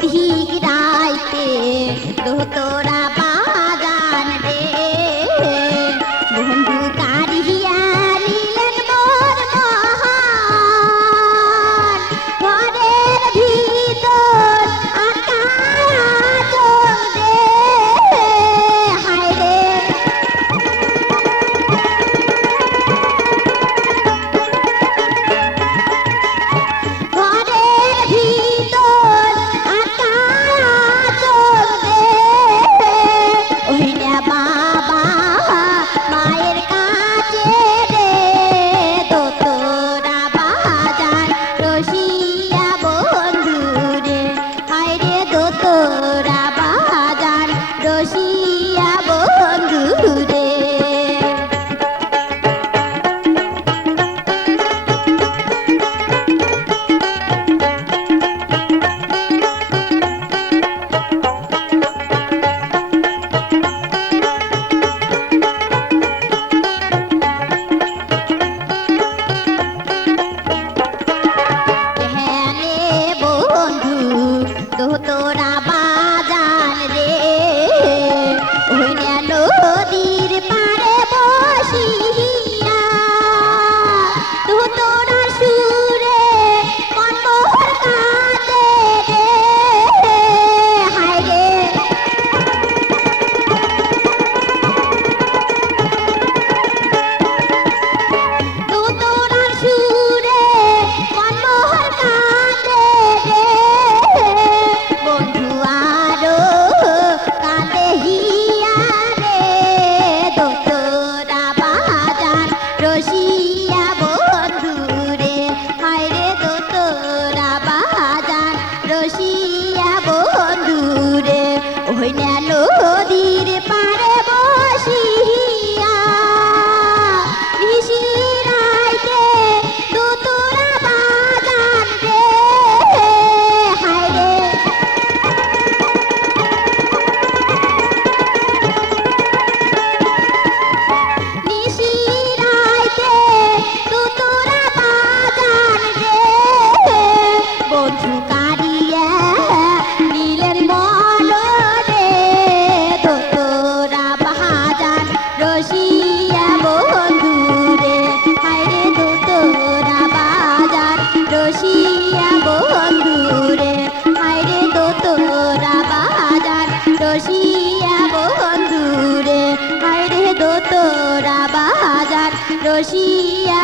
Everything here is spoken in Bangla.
ঠিক রাইতে দোতরা বাজান রে বন্ধু কারিয়া নিলেন মোর মহান ঘরের ভিতর আকাশ রে হায় রে ঘরের ভিতর আকাশ রে ওইটা বাবা মায়ের কাছে রে দোতরা বাজান রসিয়া বন্ধু রে হায় রে দোতরা বাজান রসিয়া বন্ধু রে হ্যাঁ রে বন্ধু দোতরা বাজান রে ওই নদীর পাড়ে বসিয়া দোতরা সুরে মনোহর কাঁদে রে হায় রে দোতরা সুরে মনোহর কাঁদে রে বন্ধু আরো কাঁদে হিয়া রে দোতরা বাজান রসিয়া বন্ধু রে হায় রে দোতরা বাজান রসিয়া বন্ধু রে ওই নদীর পাড়ে বসিয়া নিশিরাইতে দোতরা বাজান রে হায় রে নিশিরাইতে দোতরা বাজান রে বন্ধু কারিয়া নিলেন মন রে দোতরা বাজান রসিয়া বন্ধু রে হায় রে দোতরা বাজান রসিয়া বন্ধু রে হায় রে দোতরা বাজান রসিয়া বন্ধু রে হায় রে দোতরা বাজান রসিয়া